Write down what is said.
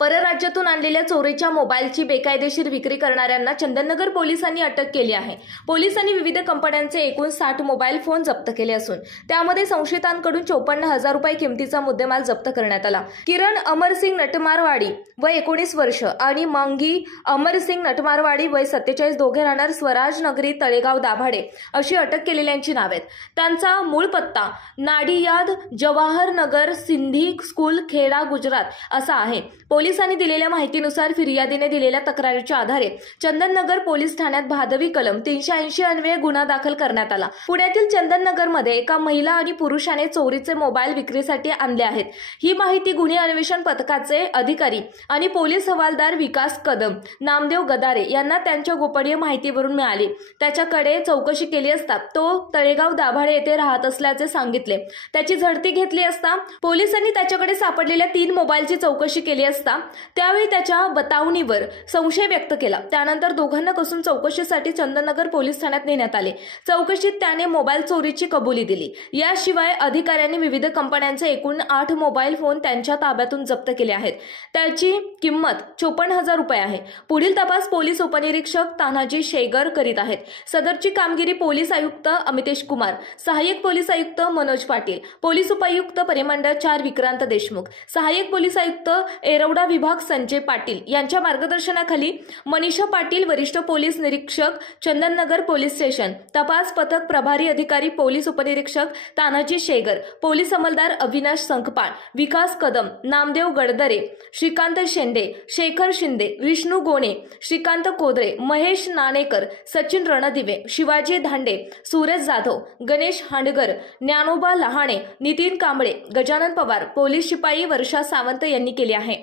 परराज्यातून आणलेल्या चोरीच्या मोबाईलची बेकायदेशीर विक्री करणाऱ्यांना चंदननगर पोलिसांनी अटक केली आहे। पोलिसांनी विविध कंपन्यांचे एकूण 60 मोबाईल फोन जप्त केले असून त्यामध्ये संशयितांकडून 54,000 रुपये किमतीचा मुद्देमाल जप्त करण्यात आला। किरण अमरसिंग नटमारवाडी वय 19 वर्ष आणि मंगी अमरसिंग नटमारवाडी वय 47 दोघे राहणार स्वराज नगरी तळेगाव दाभाडे अशी अटक केलेल्यांची नावे आहेत। त्यांचा मूळ पत्ता नाडियाद जवाहर नगर सिंधी स्कूल खेडा गुजरात असा आहे। पोलिसांनी दिलेल्या माहितीनुसार फिर्यादीने दिलेल्या तक्रारीच्या आधारे चंदननगर पोलीस ठाण्यात भादवी कलम 380 अन्वये गुन्हा दाखल करण्यात आला। पुण्यातील चंदननगरमध्ये एका महिला आणि पुरुषाने चोरीचे मोबाईल विक्रीसाठी आणले आहेत। ही माहिती गुन्हे अन्वेषण पथकाचे अधिकारी आणि पोलीस हवालदार विकास कदम नामदेव गदारे यांना त्यांच्या गोपनीय माहितीवरून मिळाली। त्याच्याकडे चौकशी केली असता तो तळेगाव दाभाडे येथे राहत असल्याचे सांगितले। त्याची झडती घेतली असता पोलिसांनी त्याच्याकडे सापडलेल्या 3 मोबाईलची चौकशी केली असता त्यावेळी त्याच्या बतावणीवर संशय व्यक्त केला। त्यानंतर दोघांना कसून चौकशीसाठी चंदननगर पोलीस ठाण्यात नेण्यात आले। चौकशीत त्याने मोबाईल चोरीची कबुली दिली। याशिवाय अधिकाऱ्यांनी विविध कंपन्यांचे एकूण 8 मोबाईल फोन त्यांच्या ताब्यातून जप्त केले आहेत। त्याची किंमत 54,000 रुपये आहे। पुढील तपास पोलीस उपनिरीक्षक तानाजी शेगर करीत आहेत। सदरची कामगिरी पोलीस आयुक्त अमितेश कुमार, सहाय्यक पोलीस आयुक्त मनोज पाटील, पोलीस उपायुक्त परिमंडळ 4 विक्रांत देशमुख, सहाय्यक पोलीस आयुक्त येरवडा विभाग संजय पाटील यांच्या मार्गदर्शनाखाली मनीषा पाटील, वरिष्ठ पोलीस निरीक्षक चंदननगर पोलीस स्टेशन, तपास पथक प्रभारी अधिकारी पोलीस उपनिरीक्षक तानाजी शेगर, पोलीस अंमलदार अविनाश संकपाळ, विकास कदम, नामदेव गडदरे, श्रीकांत शेंडे, शेखर शिंदे, विष्णू गोणे, श्रीकांत कोदरे, महेश नाणेकर, सचिन रणदिवे, शिवाजी धांडे, सूरज जाधव, गणेश हांडगर, ज्ञानोबा लहाणे, नितीन कांबळे, गजानन पवार, पोलीस शिपाई वर्षा सावंत यांनी केले आहे।